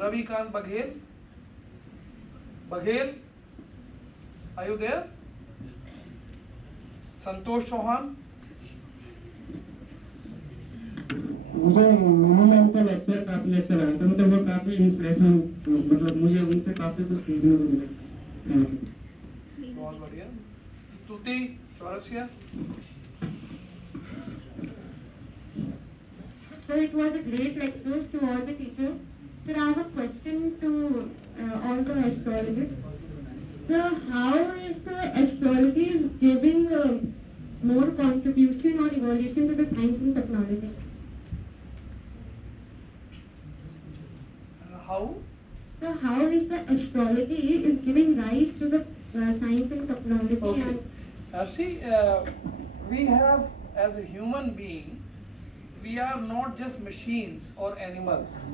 Ravikant Baghel, are you there? Santosh Chauhan. मुझे monument का lecture काफी अच्छा लगा था, मतलब वो काफी इंस्पिरेशनल, मतलब मुझे उनसे काफी कुछ सीखने को मिला। बहुत बढ़िया। स्तुति Chaurasia. So it was a great lecture to all the teachers. Sir, I have a question to all the astrologists. So how is the astrology is giving more contribution or evolution to the science and technology? How? So how is the astrology is giving rise to the science and technology? Okay. And See, we have, as a human being, we are not just machines or animals.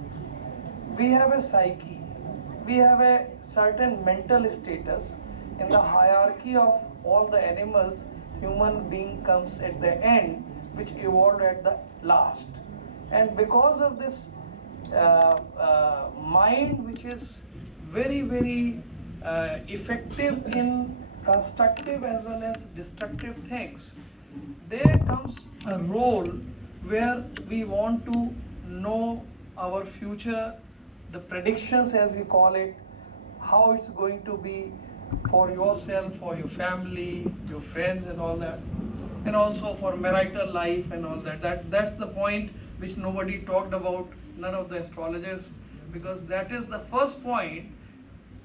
We have a psyche. We have a certain mental status. In the hierarchy of all the animals, human being comes at the end, which evolved at the last. And because of this mind, which is very, very effective in constructive as well as destructive things, there comes a role where we want to know our future, the predictions as we call it, how it's going to be for yourself, for your family, your friends and all that, and also for marital life and all that. That's the point which nobody talked about, none of the astrologers, because that is the first point.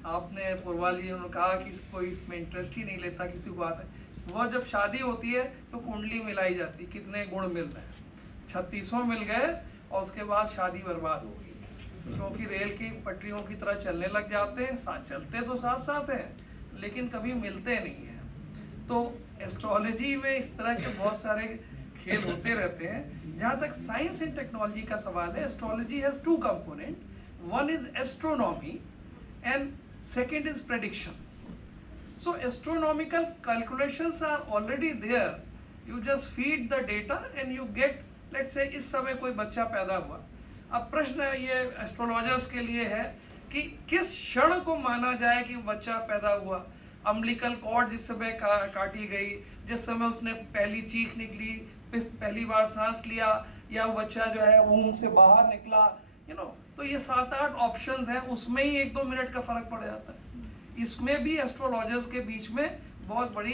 आपने पूर्वाली ने कहा कि कोई इसमें interest ही नहीं लेता, किसी को आता है, वो जब शादी होती है तो कुंडली मिलाई जाती, कितने गुण मिल रहे हैं, 3600 मिल गए और उसके बाद शादी बर्बाद हो गई, क्योंकि रेल की पटरियों की तरह चलने लग जाते हैं, साथ चलते तो साथ साथ हैं लेकिन कभी मिलते नहीं हैं। तो एस्ट्रोलॉजी में इस तरह के बहुत सारे खेल होते रहते हैं। जहाँ तक साइंस एंड टेक्नोलॉजी का सवाल है, astrology has two component, one is astronomy and second is prediction. So astronomical calculations are already there. You just feed the data and you get, let's say इस समय कोई बच्चा पैदा हुआ. अब प्रश्न ये एस्ट्रोलॉजर्स के लिए है कि किस क्षण को माना जाए कि बच्चा पैदा हुआ. अम्बिलिकल कॉर्ड जिस समय काटी गई, जिस समय उसने पहली चीख निकली, पहली बार सांस लिया, या वो बच्चा जो है वूम से बाहर निकला, तो ये 7-8 ऑप्शंस हैं, उसमें ही 1-2 मिनट का फर्क पड़ जाता है. इसमें भी एस्ट्रोलॉजर्स के बीच में बहुत बड़ी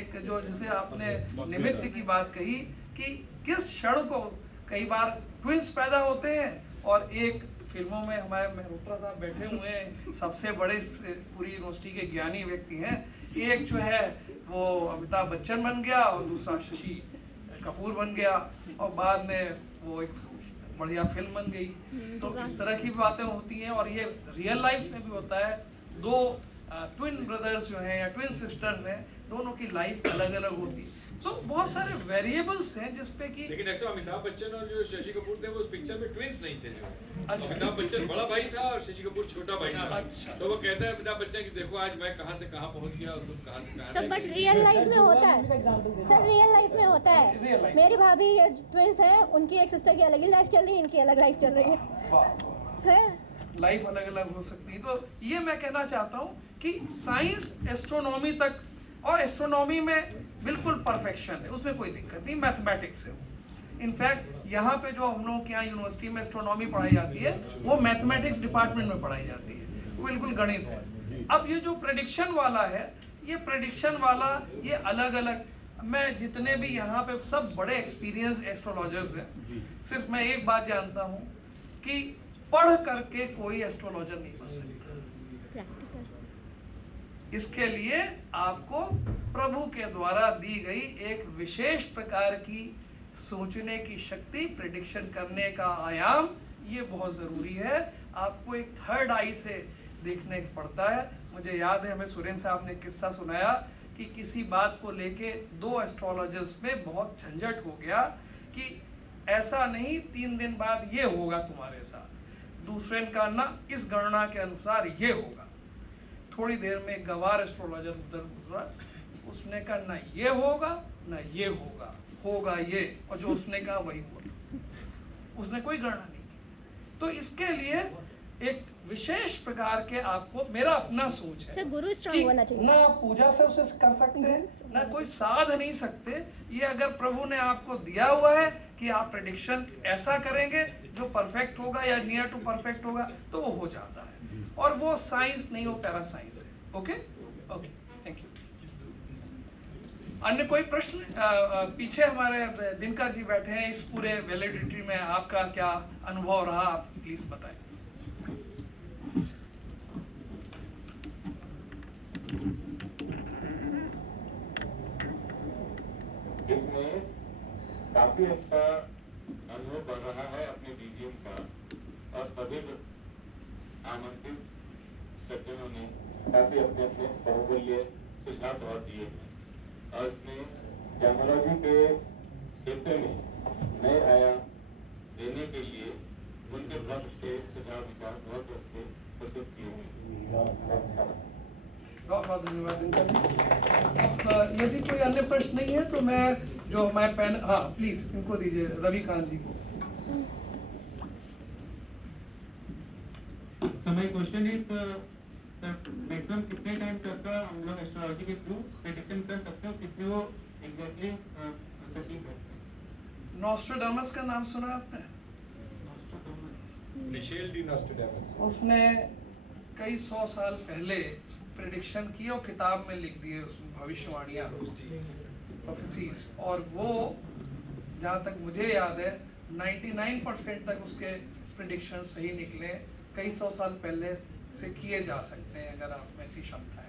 एक जो, जैसे आपने निमित्त की बात कही कि किस क्षण को, कई बार ट्विंस पैदा होते हैं और एक फिल्मों में हमारे मेहरोत्रा साहब बैठे हुए हैं, सबसे बड़े पूरी यूनिवर्सिटी के ज्ञानी व्यक्ति हैं, एक जो है वो अमिताभ बच्चन बन गया और दूसरा शशि कपूर बन गया और बाद में वो एक बढ़िया फिल्म बन गई. तो इस तरह की बातें होती हैं और ये रियल लाइफ में भी होता है. दो ट्विन ब्रदर्स जो हैं या ट्विन सिस्टर्स हैं, दोनों की लाइफ अलग अलग होती है. सो बहुत सारे वेरिएबल्स हैं जिसपे कि, लेकिन ऐसा अमिताभ बच्चन और जो शशि कपूर थे वो उस पिक्चर में ट्विंस नहीं थे. जो अच्छा, अमिताभ बच्चन बड़ा भाई था और शशि कपूर छोटा भाई था. अच्छा. तो वो कहता है अमिताभ बच्चन कि देखो आज मैं कहां से कहां पहुंच गया और तुम कहां से कहां. सर बट रियल लाइफ में होता है, सर रियल लाइफ में होता है. मेरी भाभी ट्विंस हैं, उनकी एक सिस्टर की अलग ही लाइफ चल रही है, इनकी अलग लाइफ चल रही है. लाइफ अलग अलग हो सकती है. तो ये मैं कहना चाहता हूँ कि साइंस एस्ट्रोनॉमी तक, और एस्ट्रोनॉमी में बिल्कुल परफेक्शन है, उसमें कोई दिक्कत नहीं, मैथमेटिक्स है. इनफैक्ट यहाँ पे जो हम लोग के यहाँ यूनिवर्सिटी में एस्ट्रोनॉमी पढ़ाई जाती है वो मैथमेटिक्स डिपार्टमेंट में पढ़ाई जाती है, वो बिल्कुल गणित है. अब ये जो प्रेडिक्शन वाला है, ये प्रेडिक्शन वाला ये अलग अलग, मैं जितने भी यहाँ पे सब बड़े एक्सपीरियंस एस्ट्रोलॉजर्स हैं, सिर्फ मैं एक बात जानता हूँ कि पढ़ करके कोई एस्ट्रोलॉजर नहीं बन सकता. इसके लिए आपको प्रभु के द्वारा दी गई एक विशेष प्रकार की सोचने की शक्ति, प्रेडिक्शन करने का आयाम, ये बहुत ज़रूरी है. आपको एक थर्ड आई से देखने पड़ता है. मुझे याद है, हमें सुरेंद्र साहब ने किस्सा सुनाया कि किसी बात को लेके 2 एस्ट्रोलॉजर्स में बहुत झंझट हो गया कि ऐसा नहीं, 3 दिन बाद ये होगा तुम्हारे साथ, दूसरे ने कहा ना इस गणना के अनुसार ये होगा. थोड़ी देर में गवार एस्ट्रोलॉजर उधर गुजरा, उसने कहा ना ये होगा ना ये होगा, होगा ये, और जो उसने कहा वही हुआ. उसने कोई गणना नहीं की. तो इसके लिए एक विशेष प्रकार के आपको, मेरा अपना सोच है सर गुरु कि स्ट्रांग होना चाहिए। ना आप पूजा से उसे कर सकते हैं, ना कोई साध नहीं सकते। ये अगर प्रभु ने आपको दिया हुआ है कि आप प्रेडिक्शन ऐसा करेंगे जो परफेक्ट होगा या नियर टू परफेक्ट होगा, तो वो हो जाता है। और वो साइंस नहीं, वो पैरा साइंस है। Okay okay, thank you. अन्य कोई प्रश्न? पीछे हमारे दिनकर जी बैठे हैं, इस पूरे वैलिडिटी में आपका क्या अनुभव रहा, आप प्लीज बताएं। इसमें काफी अच्छा अनुभव बढ़ रहा है अपने बीजीएम का, और सभी आमंत्रित सज्जनों ने काफी अपने अपने बहुमूल्य सुझाव और दिए हैं, और इसमें जैमोलॉजी के क्षेत्र में नए आयाम देने के लिए उनके पक्ष से सुझाव विचार बहुत अच्छे प्रस्तुत किए हैं। बहुत बहुत धन्यवाद दिनकर जी। यदि कोई अन्य प्रश्न नहीं है तो मैं जो हमारे पैन, हाँ प्लीज इनको दीजिए, रविकांत जी को। So my question is, maximum कितने टाइम तक का हम लोग एस्ट्रोलॉजी के थ्रू प्रेडिक्शन कर सकते हो, कितने वो एग्जैक्टली करते हैं? नॉस्ट्राडामस का नाम सुना आपने? मिशेल डी नॉस्ट्रडामस, उसने कई 100 साल पहले प्रेडिक्शन की और किताब में लिख दिए उसमें भविष्यवाणियां, प्रोफेसीज, और वो जहाँ तक मुझे याद है 99% तक उसके प्रेडिक्शन सही निकले। कई 100 साल पहले से किए जा सकते हैं अगर आप में ऐसी क्षमता है।